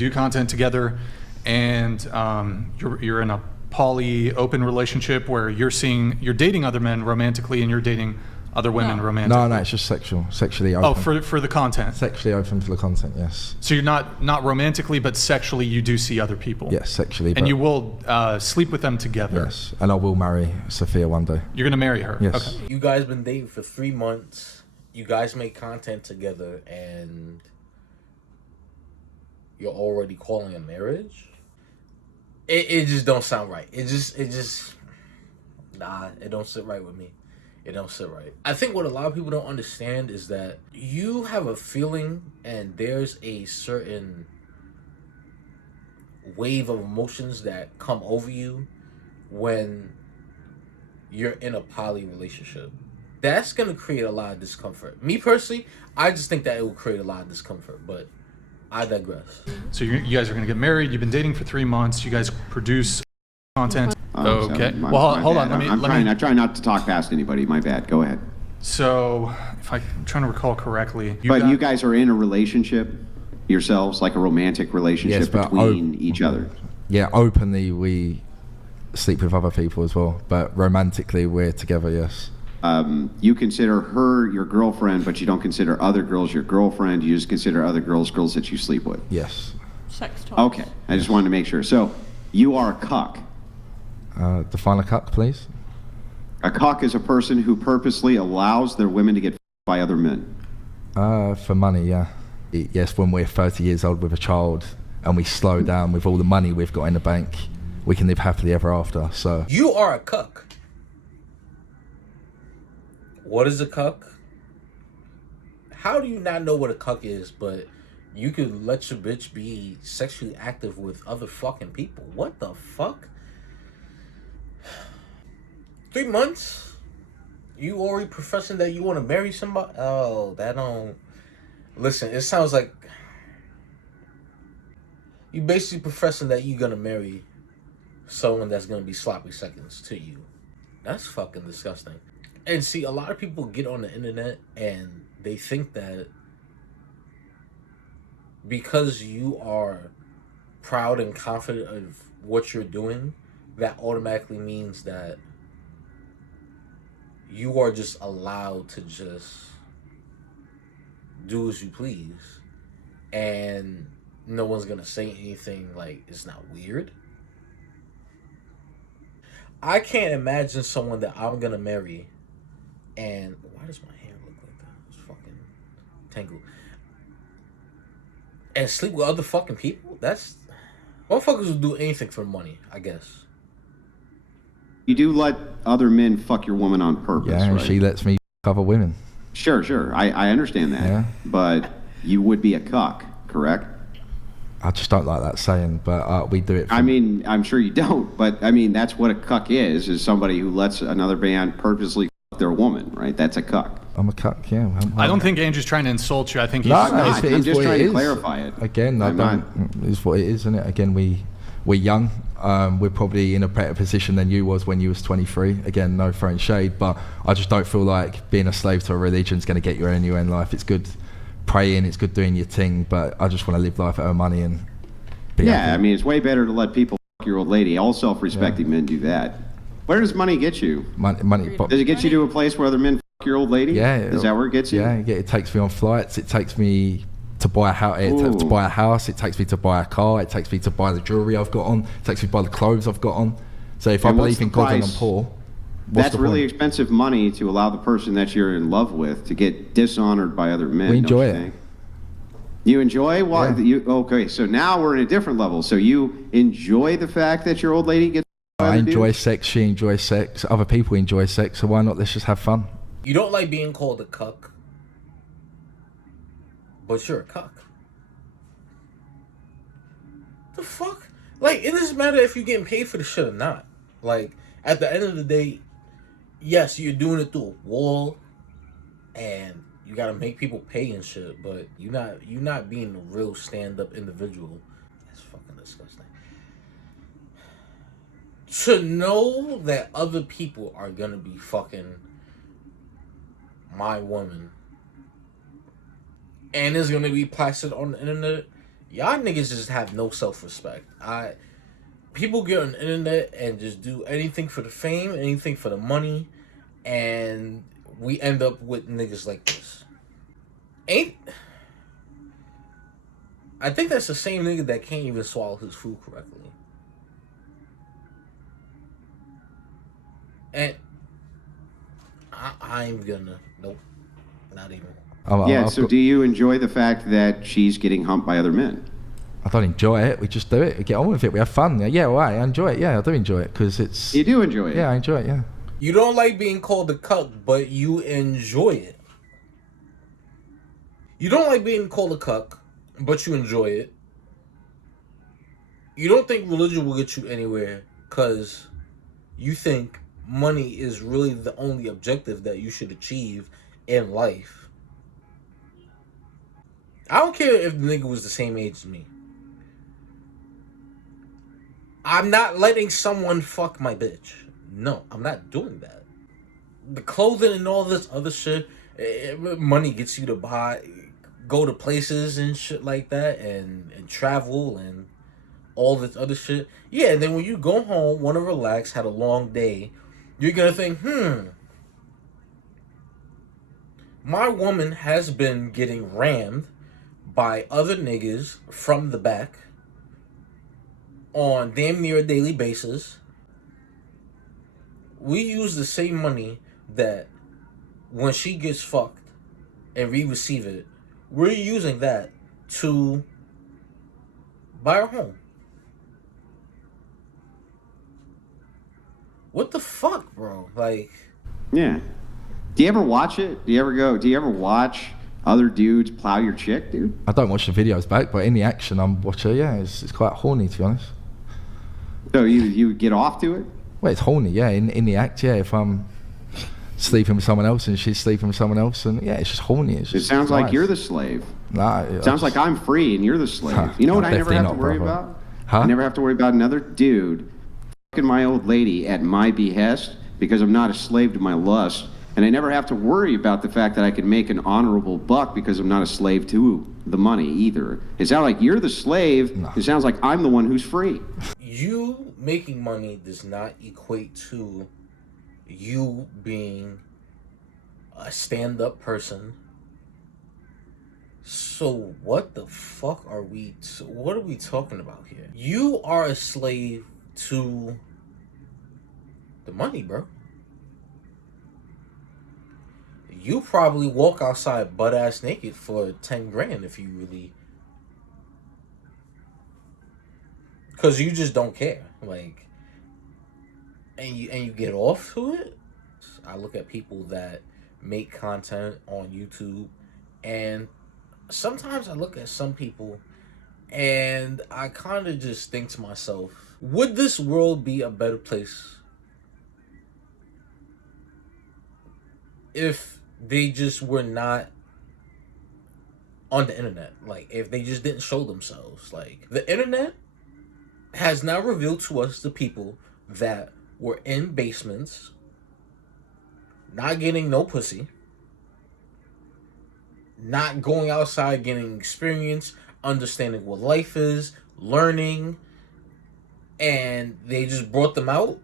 you do content together, and you're in a poly open relationship where you're dating other men romantically and you're dating other women romantically. No, it's just sexually open. Oh, for the content. Sexually open for the content, yes. So you're not romantically, but sexually you do see other people. Yes, sexually. And you will sleep with them together. Yes, and I will marry Sophia one day. You're gonna marry her. Yes. Okay. You guys been dating for 3 months. You guys make content together, and you're already calling a marriage. It just don't sound right. It just it don't sit right with me. It don't sit right. I think what a lot of people don't understand is that you have a feeling and there's a certain wave of emotions that come over you when you're in a poly relationship. That's going to create a lot of discomfort. Me personally, I just think that it will create a lot of discomfort, but I digress. So you guys are going to get married. You've been dating for 3 months. You guys produce content. Okay. Well, hold on. I'm trying not to talk past anybody. My bad. Go ahead. So, if I'm trying to recall correctly, you guys are in a relationship yourselves, like a romantic relationship between each other. Yeah, openly we sleep with other people as well, but romantically we're together. Yes. You consider her your girlfriend, but you don't consider other girls your girlfriend. You just consider other girls that you sleep with. Yes. Sex talk. Okay. I just wanted to make sure. So, you are a cuck. Define a cuck, please. A cuck is a person who purposely allows their women to get by other men. For money, yeah. Yes, when we're 30 years old with a child and we slow down with all the money we've got in the bank, we can live happily ever after. So you are a cuck. What is a cuck? How do you not know what a cuck is, but you could let your bitch be sexually active with other fucking people? What the fuck? 3 months? You already professing that you want to marry somebody? Oh, that don't... Listen, it sounds like... You basically professing that you're going to marry someone that's going to be sloppy seconds to you. That's fucking disgusting. And see, a lot of people get on the internet and they think that because you are proud and confident of what you're doing, that automatically means that you are just allowed to just do as you please, and no one's gonna say anything like it's not weird. I can't imagine someone that I'm gonna marry, and why does my hair look like that? It's fucking tangled. And sleep with other fucking people? That's... Motherfuckers will do anything for money, I guess. You do let other men fuck your woman on purpose, yeah, and right? she lets me fuck other women. Sure. I understand that. Yeah. But you would be a cuck, correct? I just don't like that saying, but we do it. I mean, I'm sure you don't, but I mean, that's what a cuck is somebody who lets another man purposely fuck their woman, right? That's a cuck. I'm a cuck, yeah. I don't think Andrew's trying to insult you. I think he's... I'm just trying to clarify it. Again, it's what it is, isn't it? Again, we're young. We're probably in a better position than you was when you was 23. Again, no throwing shade, but I just don't feel like being a slave to a religion is going to get you anywhere in life. It's good praying, it's good doing your thing, but I just want to live life out of money and be happy. I mean, it's way better to let people fuck your old lady. All self-respecting men do that. Where does money get you? Money. Does it get you to a place where other men fuck your old lady? Yeah. Is that where it gets you? Yeah, it takes me on flights. It takes me to buy a house. It takes me to buy a car. It takes me to buy the jewelry I've got on. It takes me to buy the clothes I've got on. So if I believe in God and I'm poor, that's really expensive money to allow the person that you're in love with to get dishonored by other men. We enjoy it. You enjoy? Why? Yeah. Okay, so now we're in a different level. So you enjoy the fact that your old lady gets... I enjoy sex, she enjoys sex, other people enjoy sex, so why not? Let's just have fun. You don't like being called a cuck, but you're a cuck. The fuck? Like, it doesn't matter if you're getting paid for the shit or not. Like, at the end of the day, yes, you're doing it through a wall, and you gotta make people pay and shit, but you're not being a real stand-up individual. That's fucking disgusting. To know that other people are gonna be fucking my woman, and it's gonna be plastered on the internet, Y'all niggas just have no self-respect. People get on the internet and just do anything for the fame, anything for the money, and we end up with niggas like this. I think that's the same nigga that can't even swallow his food correctly. And I'm gonna nope, not even. Yeah, so do you enjoy the fact that she's getting humped by other men? I don't enjoy it. We just do it. We get on with it. We have fun. Yeah, well, I enjoy it. Yeah, I do enjoy it because it's. You do enjoy it? Yeah, I enjoy it. Yeah. You don't like being called a cuck, but you enjoy it. You don't like being called a cuck, but you enjoy it. You don't think religion will get you anywhere because you think money is really the only objective that you should achieve in life. I don't care if the nigga was the same age as me. I'm not letting someone fuck my bitch. No, I'm not doing that. The clothing and all this other shit, money gets you to go to places and shit like that, and travel and all this other shit. Yeah, and then when you go home, want to relax, had a long day, you're gonna think, my woman has been getting rammed by other niggas from the back on damn near a daily basis. We use the same money that when she gets fucked and we receive it, we're using that to buy her home. What the fuck, bro? Like, yeah. Do you ever watch it? Do you ever watch other dudes plow your chick, dude? I don't watch the videos back, but in the action I'm watching, yeah, it's quite horny, to be honest. So you get off to it? Well, it's horny, yeah, in the act, yeah, if I'm sleeping with someone else and she's sleeping with someone else, and yeah, it's just horny. It's just it sounds nice. like you're the slave. Nah, it sounds like I'm free and you're the slave. You know what I never have to worry about? Huh? I never have to worry about another dude fucking my old lady at my behest because I'm not a slave to my lust. And I never have to worry about the fact that I can make an honorable buck because I'm not a slave to the money either. It sounds like you're the slave. No. It sounds like I'm the one who's free. You making money does not equate to you being a stand-up person. So what the fuck are we talking about here? You are a slave to the money, bro. You probably walk outside butt ass naked for 10 grand if you really, cause you just don't care, like, and you get off to it. I look at people that make content on YouTube, and sometimes I look at some people, and I kind of just think to myself, would this world be a better place if they just were not on the internet? Like, if they just didn't show themselves. Like, the internet has now revealed to us the people that were in basements, not getting no pussy, not going outside, getting experience, understanding what life is, learning, and they just brought them out,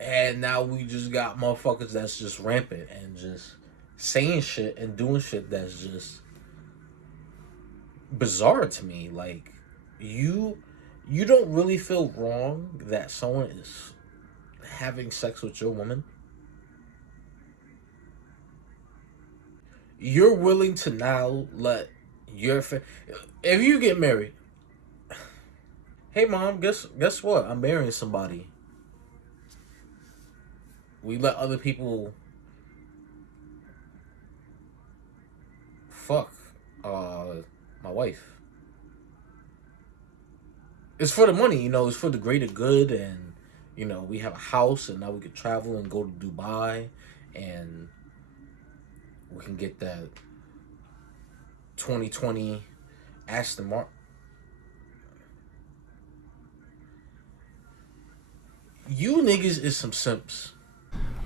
and now we just got motherfuckers that's just rampant and just saying shit and doing shit that's just bizarre to me. Like, you don't really feel wrong that someone is having sex with your woman. You're willing to now let your if you get married, hey mom, guess what? I'm marrying somebody. We let other people fuck my wife. It's for the money, it's for the greater good, and we have a house, and now we could travel and go to Dubai, and we can get that 2020 Aston Martin. You niggas is some simps.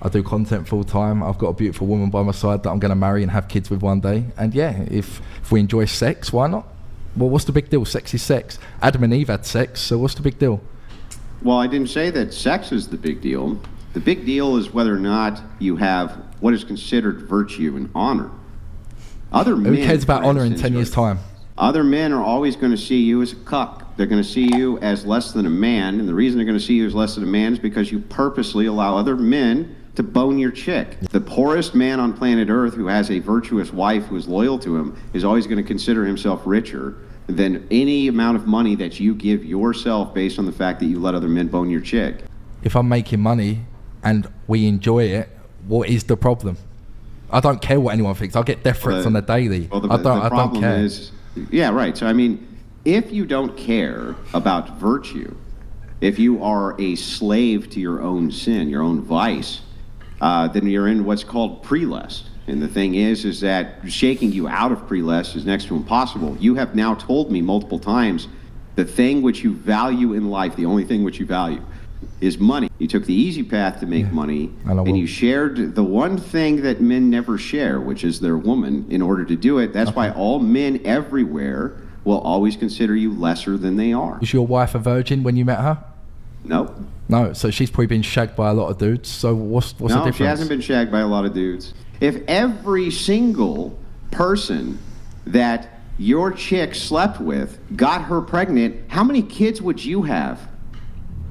I do content full time. I've got a beautiful woman by my side that I'm going to marry and have kids with one day. And yeah, if we enjoy sex, why not? Well, what's the big deal? Sex is sex. Adam and Eve had sex, so what's the big deal? Well, I didn't say that sex is the big deal. The big deal is whether or not you have what is considered virtue and honor. Other men, Who cares about for honor in instance, 10 years' time? Other men are always going to see you as a cuck. They're going to see you as less than a man, and the reason they're going to see you as less than a man is because you purposely allow other men to bone your chick. The poorest man on planet Earth who has a virtuous wife who is loyal to him is always going to consider himself richer than any amount of money that you give yourself based on the fact that you let other men bone your chick. If I'm making money and we enjoy it, what is the problem? I don't care what anyone thinks. I'll get death threats on the daily. Well, I don't care. Is, yeah, right. So, I mean, if you don't care about virtue, if you are a slave to your own sin, your own vice, then you're in what's called pre-lust. And the thing is that shaking you out of pre-lust is next to impossible. You have now told me multiple times the thing which you value in life, the only thing which you value, is money. You took the easy path to make money, and you shared the one thing that men never share, which is their woman, in order to do it. That's why all men everywhere will always consider you lesser than they are. Was your wife a virgin when you met her? Nope. No, so she's probably been shagged by a lot of dudes. So what's the difference? No, she hasn't been shagged by a lot of dudes. If every single person that your chick slept with got her pregnant, how many kids would you have?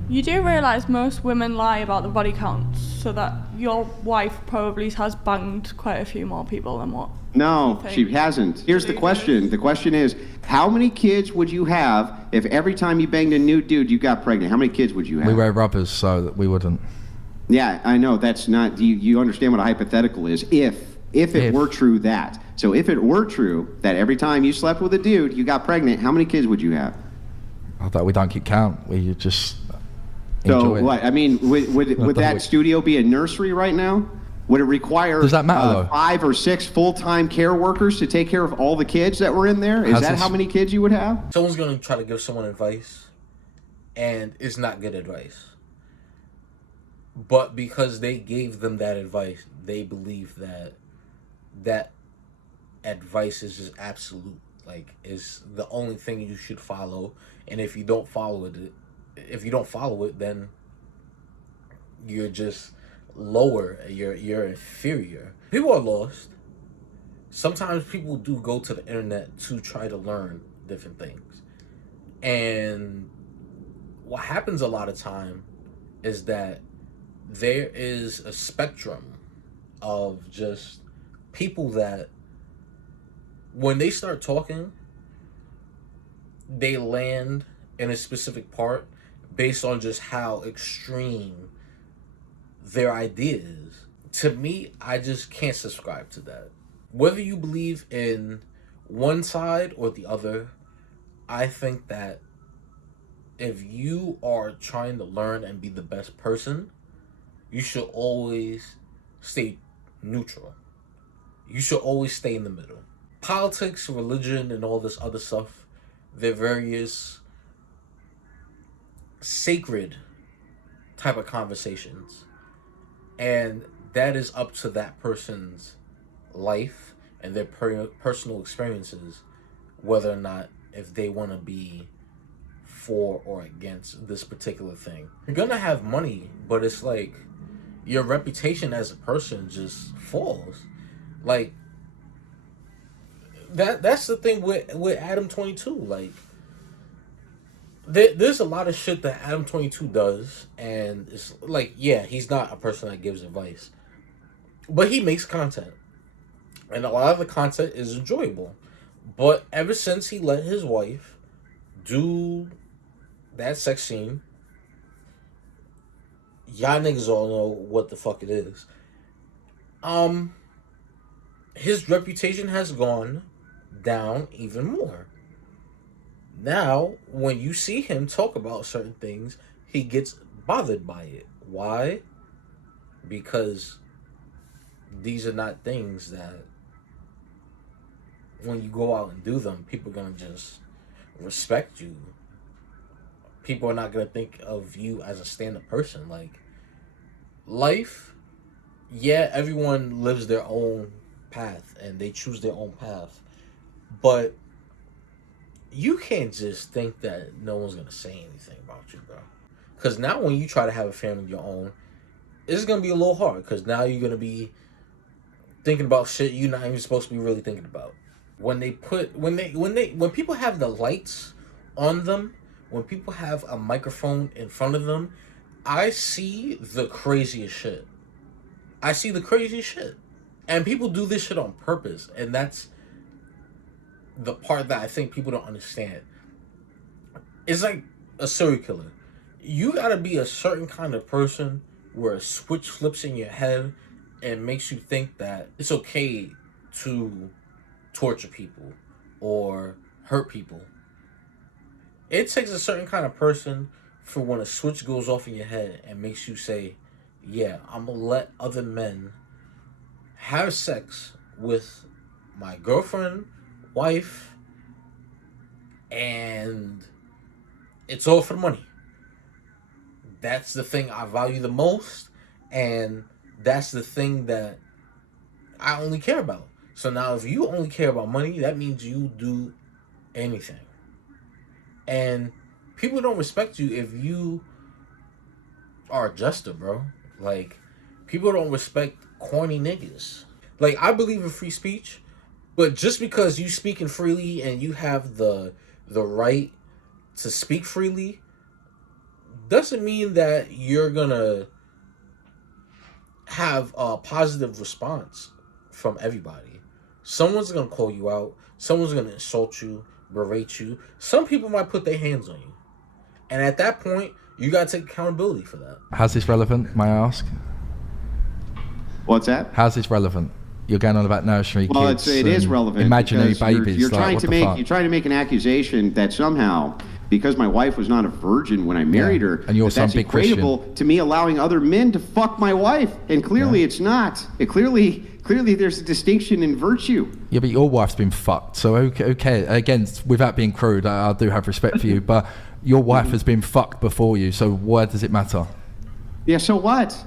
You do realise most women lie about the body counts, so that your wife probably has banged quite a few more people than what? No, she hasn't. Here's the question. The question is, how many kids would you have if every time you banged a new dude you got pregnant? How many kids would you have? We wear rubbers, so that we wouldn't. Yeah, I know. That's not... You understand what a hypothetical is. If it were true that. So if it were true that every time you slept with a dude you got pregnant, how many kids would you have? We don't keep count. We just... So what? I mean, would that studio be a nursery right now? Would it require Does that matter, though? 5 or 6 full-time care workers to take care of all the kids that were in there? Is that how many kids you would have? Someone's going to try to give someone advice, and it's not good advice. But because they gave them that advice, they believe that that advice is just absolute. Like, it's the only thing you should follow. And if you don't follow it, then you're just lower. You're inferior. People are lost. Sometimes people do go to the internet to try to learn different things. And what happens a lot of time is that there is a spectrum of just people that when they start talking, they land in a specific part based on just how extreme their idea is. To me, I just can't subscribe to that. Whether you believe in one side or the other, I think that if you are trying to learn and be the best person, you should always stay neutral. You should always stay in the middle. Politics, religion, and all this other stuff, they're various sacred type of conversations. And that is up to that person's life and their personal experiences, whether or not if they want to be for or against this particular thing. You're gonna have money, but it's like your reputation as a person just falls. Like that's the thing with Adam 22. Like there's a lot of shit that Adam 22 does, and it's like, yeah, he's not a person that gives advice, but he makes content, and a lot of the content is enjoyable. But ever since he let his wife do that sex scene, y'all niggas all know what the fuck it is. His reputation has gone down even more. Now, when you see him talk about certain things, he gets bothered by it. Why? Because these are not things that, when you go out and do them, people are going to just respect you. People are not going to think of you as a stand-up person. Like, life, yeah, everyone lives their own path and they choose their own path. But you can't just think that no one's gonna say anything about you, bro. Because now when you try to have a family of your own, it's gonna be a little hard. Because now you're gonna be thinking about shit you're not even supposed to be really thinking about. When people have the lights on them, when people have a microphone in front of them, I see the craziest shit. And people do this shit on purpose, and that's the part that I think people don't understand. It's like a serial killer. You gotta be a certain kind of person where a switch flips in your head and makes you think that it's okay to torture people or hurt people. It takes a certain kind of person for when a switch goes off in your head and makes you say, yeah, I'm gonna let other men have sex with my girlfriend, wife, and it's all for the money. That's the thing I value the most, and that's the thing that I only care about. So now if you only care about money, that means you do anything. And people don't respect you if you are a jester, bro. Like, people don't respect corny niggas. Like, I believe in free speech, but just because you speaking freely and you have the right to speak freely doesn't mean that you're gonna have a positive response from everybody. Someone's gonna call you out. Someone's gonna insult you, berate you. Some people might put their hands on you. And at that point, you gotta take accountability for that. How's this relevant, may I ask? What's that? How's this relevant? You're going on about nursery Well, kids. it is relevant. Imaginary because babies. You're like, trying what to the make fuck? you're trying to make an accusation that somehow, because my wife was not a virgin when I married her, and you're some that's big equatable to me allowing other men to fuck my wife. And clearly, it's not. It clearly there's a distinction in virtue. Yeah, but your wife's been fucked. So okay. Again, without being crude, I do have respect for you, but your wife has been fucked before you. So why does it matter? Yeah. So what?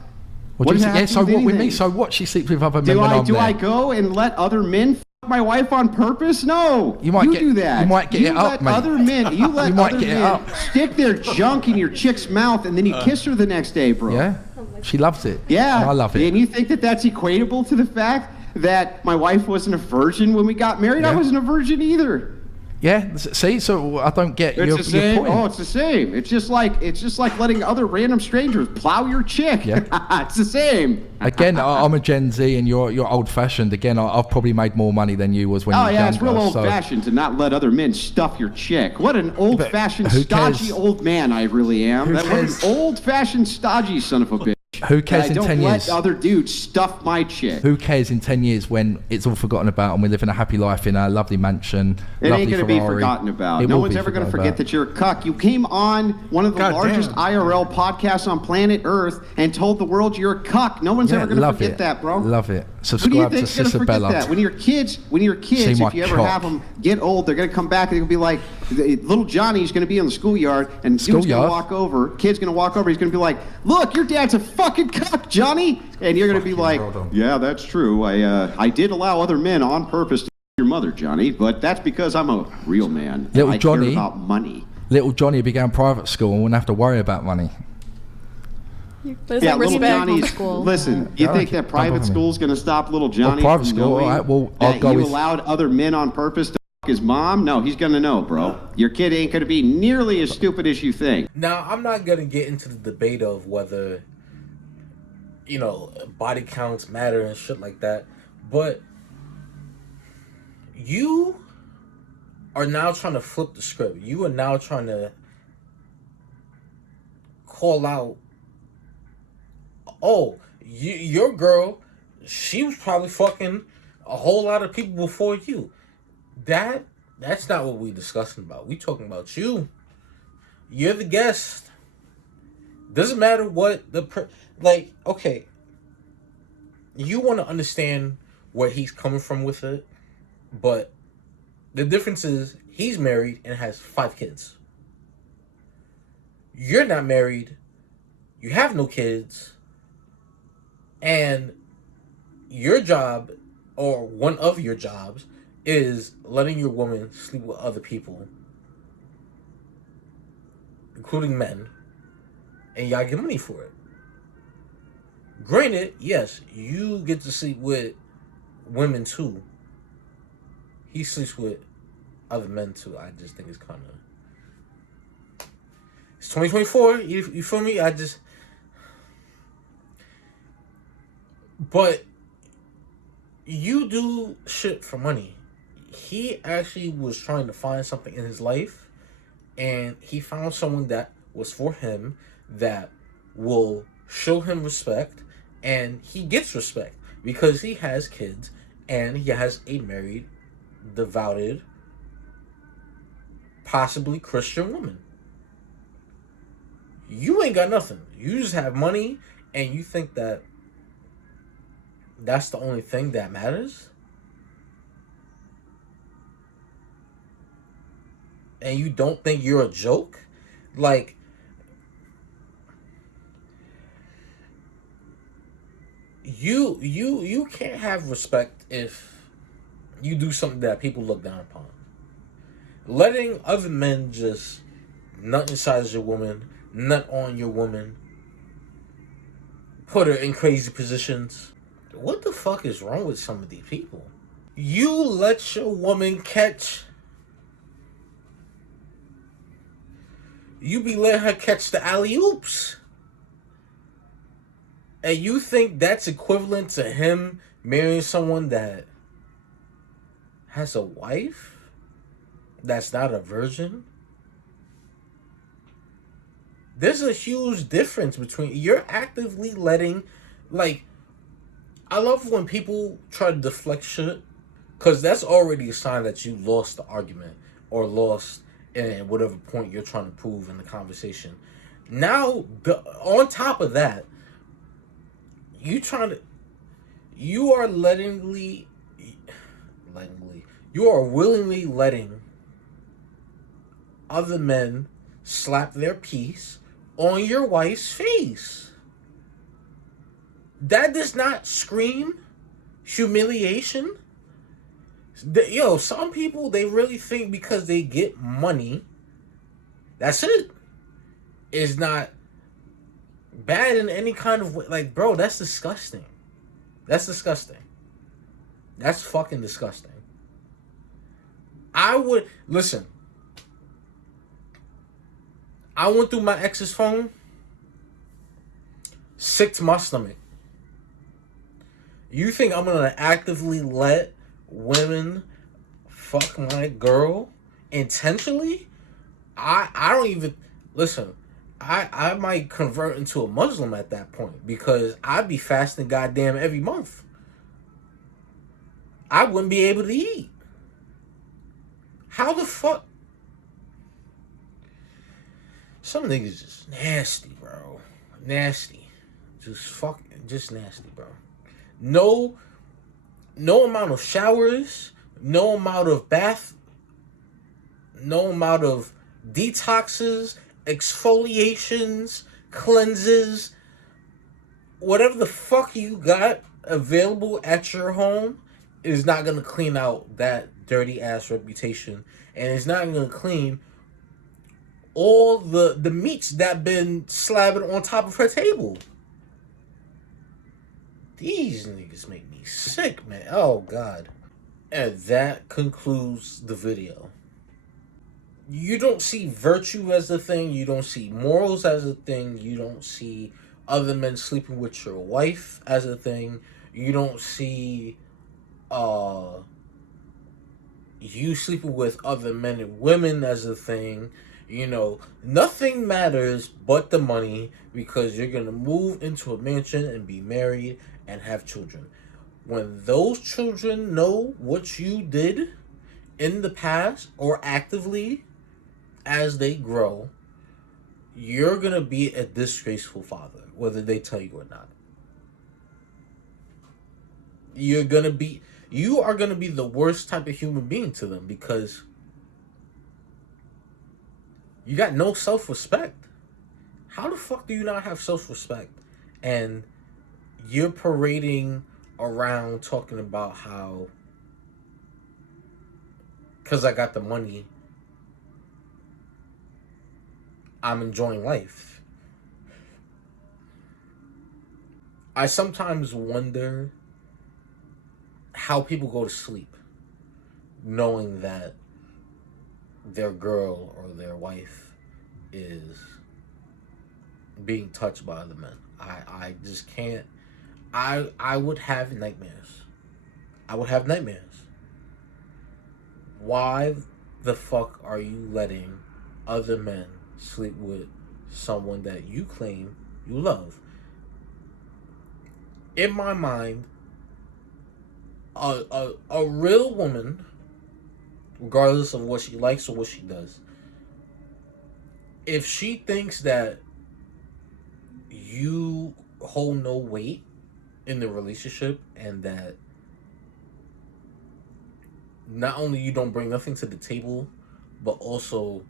What do you does it think? have to So do with what with me? anything? So what? She sleeps with other men when I'm Do there. I go and let other men fuck my wife on purpose? No. You might get- do that. you might get it up, let mate. Other men, you let You might other get it men up. stick their junk in your chick's mouth and then you kiss her the next day, bro. Yeah, she loves it. Yeah. And I love it. And you think that that's equatable to the fact that my wife wasn't a virgin when we got married? I Yeah. wasn't a virgin either. Yeah. See, so I don't get It's your the same. point. Oh, it's the same. It's just like letting other random strangers plow your chick. Yeah. It's the same. Again, I'm a Gen Z and you're old-fashioned. Again, I've probably made more money than you was when you Oh were yeah, younger. it's real so- old-fashioned to not let other men stuff your chick. What an old-fashioned, who stodgy cares? old man I really am. Who What an cares? old-fashioned, stodgy son of a bitch. Who cares I in don't 10 let years? other dudes stuff my chick. Who cares in 10 years when it's all forgotten about and we're living a happy life in a lovely mansion, It lovely ain't going to be Ferrari? forgotten about. It No will one's be ever going to forgotten forget about. that you're a cuck. You came on one of the God largest damn. IRL podcasts on planet Earth and told the world you're a cuck. No one's Yeah, ever going to love forget it. that, bro. Love it. Who do you Subscribe to think's going to forget Sisabella. that? When your kids, See my if you ever cock. have them get old, they're going to come back and they're going to be like, little Johnny's going to be in the schoolyard and dude's going to Schoolyard? walk over, kid's going to walk over, he's going to be like, look, your dad's a fucking cuck, Johnny. And you're going to be like, yeah, that's true. I did allow other men on purpose to your mother, Johnny, but that's because I'm a real man. Little I Johnny? care about money. Little Johnny began private school and wouldn't have to worry about money. There's Yeah, like little respect on Johnny's. school. Listen, you Yeah, think don't that private bother me. school's going to stop little Johnny private from school, knowing all right, well, I'll that go you with- allowed other men on purpose to fuck his mom? No, he's going to know, bro. Your kid ain't going to be nearly as stupid as you think. Now, I'm not going to get into the debate of whether, body counts matter and shit like that, but you are now trying to flip the script. You are now trying to call out, oh, your girl, she was probably fucking a whole lot of people before you. That's not what we discussing about. We talking about you. You're the guest. Doesn't matter what okay. You want to understand where he's coming from with it, but the difference is he's married and has 5 kids. You're not married. You have no kids. And your job, or one of your jobs, is letting your woman sleep with other people including men, and y'all get money for it. Granted, yes, you get to sleep with women too. He sleeps with other men too. I just think it's kind of. It's 2024. You feel me? But you do shit for money. He actually was trying to find something in his life, and he found someone that was for him, that will show him respect, and he gets respect because he has kids and he has a married, devoted, possibly Christian woman. You ain't got nothing. You just have money, and you think that that's the only thing that matters? And you don't think you're a joke? Like, you can't have respect if you do something that people look down upon. Letting other men just nut inside your woman, nut on your woman, put her in crazy positions. What the fuck is wrong with some of these people? You let your woman catch. You be letting her catch the alley-oops. And you think that's equivalent to him marrying someone that has a wife that's not a virgin? There's a huge difference between, you're actively letting, like, I love when people try to deflect shit, because that's already a sign that you lost the argument or lost in whatever point you're trying to prove in the conversation. Now, on top of that, you are willingly letting other men slap their piece on your wife's face. That does not scream humiliation. Some people, they really think because they get money, that's it. It's not bad in any kind of way. Like, bro, that's disgusting. That's disgusting. That's fucking disgusting. I went through my ex's phone, sick to my stomach. You think I'm gonna actively let women fuck my girl intentionally? I don't even listen. I might convert into a Muslim at that point, because I'd be fasting goddamn every month. I wouldn't be able to eat. How the fuck? Some niggas just nasty, bro. Nasty. Just nasty, bro. No amount of showers, no amount of no amount of detoxes, exfoliations, cleanses, whatever the fuck you got available at your home is not going to clean out that dirty ass reputation, and it's not going to clean all the meats that been slabbing on top of her table. These niggas make me sick, man. Oh, God. And that concludes the video. You don't see virtue as a thing. You don't see morals as a thing. You don't see other men sleeping with your wife as a thing. You don't see you sleeping with other men and women as a thing. Nothing matters but the money, because you're going to move into a mansion and be married and have children. When those children know what you did in the past or actively as they grow, you're going to be a disgraceful father, whether they tell you or not. You are going to be the worst type of human being to them, because you got no self-respect. How the fuck do you not have self-respect? And you're parading around talking about how, because I got the money, I'm enjoying life. I sometimes wonder how people go to sleep knowing that their girl or their wife is being touched by other men. I just can't. I would have nightmares. I would have nightmares. Why the fuck are you letting other men sleep with someone that you claim you love? In my mind, a real woman, regardless of what she likes or what she does, if she thinks that you hold no weight in the relationship and that not only you don't bring nothing to the table, but also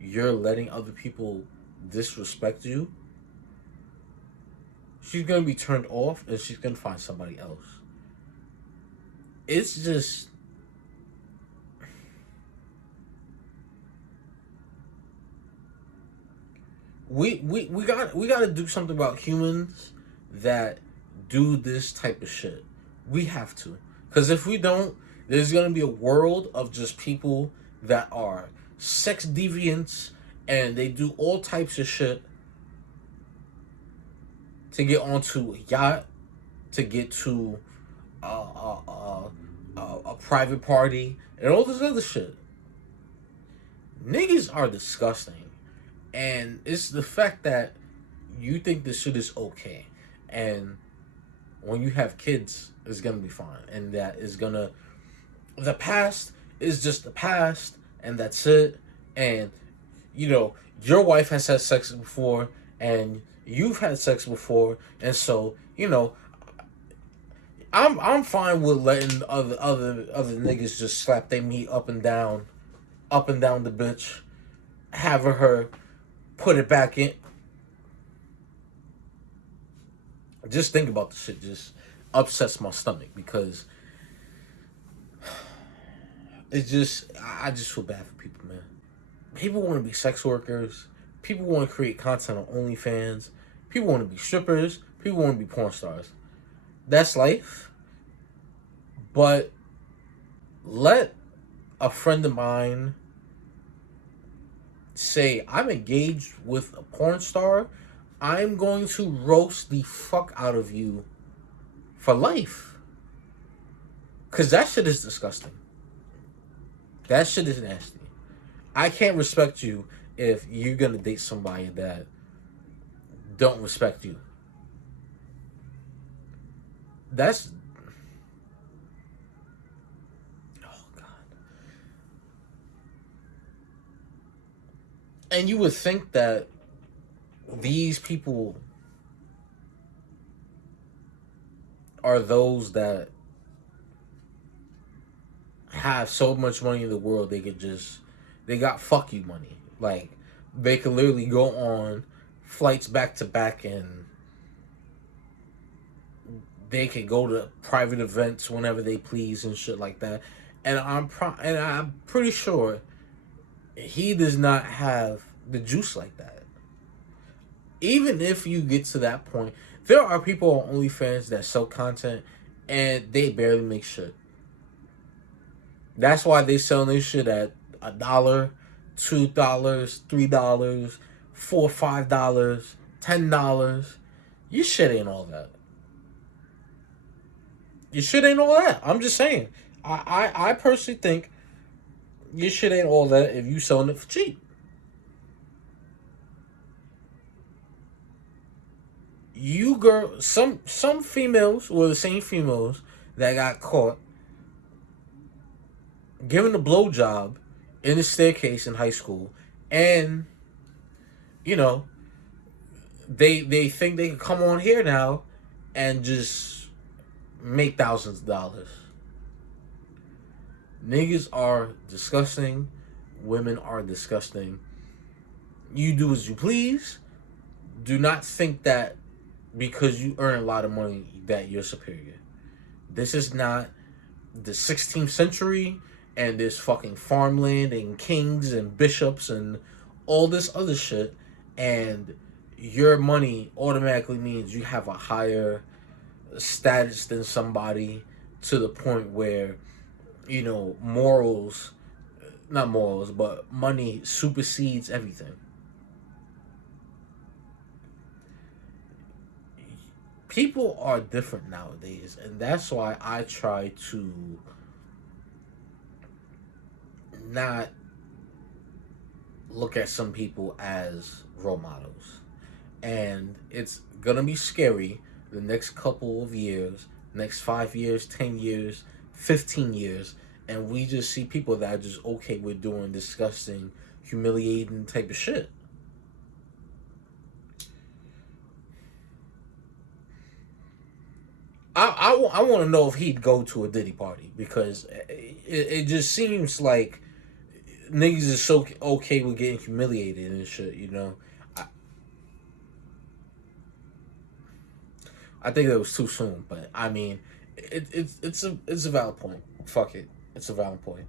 you're letting other people disrespect you, she's gonna be turned off and she's gonna find somebody else. It's just we got to do something about humans that do this type of shit. We have to, because if we don't, there's gonna be a world of just people that are sex deviants and they do all types of shit to get onto a yacht, to get to a private party, and all this other shit. Niggas are disgusting, and it's the fact that you think this shit is okay, and when you have kids, it's gonna be fine, and that is gonna. The past is just the past, and that's it. And you know, your wife has had sex before, and you've had sex before, and so you know, I'm fine with letting other niggas just slap their meat up and down the bitch, having her put it back in. Just think about the shit. Just upsets my stomach because it's just I just feel bad for people, man. People want to be sex workers. People want to create content on OnlyFans. People want to be strippers. People want to be porn stars. That's life. But let a friend of mine say, I'm engaged with a porn star, I'm going to roast the fuck out of you for life. Because that shit is disgusting. That shit is nasty. I can't respect you if you're going to date somebody that don't respect you. That's... Oh, God. And you would think that these people are those that have so much money in the world they got fuck you money. Like, they could literally go on flights back to back and they could go to private events whenever they please and shit like that. And I'm pretty sure he does not have the juice like that. Even if you get to that point, there are people on OnlyFans that sell content and they barely make shit. That's why they sell this shit at $1, $2, $3, $4, $5, $10. Your shit ain't all that. Your shit ain't all that. I'm just saying. I personally think your shit ain't all that if you selling it for cheap. You girl, some females were the same females that got caught giving a blowjob in a staircase in high school, and you know they think they can come on here now and just make thousands of dollars. Niggas are disgusting. Women are disgusting. You do as you please. Do not think that because you earn a lot of money that you're superior. This is not the 16th century and there's fucking farmland and kings and bishops and all this other shit, and your money automatically means you have a higher status than somebody, to the point where, you know, morals, not morals, but money supersedes everything. People are different nowadays, and that's why I try to not look at some people as role models. And it's gonna be scary the next couple of years, next 5 years, 10 years, 15 years, and we just see people that are just okay with doing disgusting, humiliating type of shit. I want to know if he'd go to a Diddy party, because it just seems like niggas is so okay with getting humiliated and shit, you know. I think that was too soon, but I mean, it's a valid point. Fuck it, it's a valid point.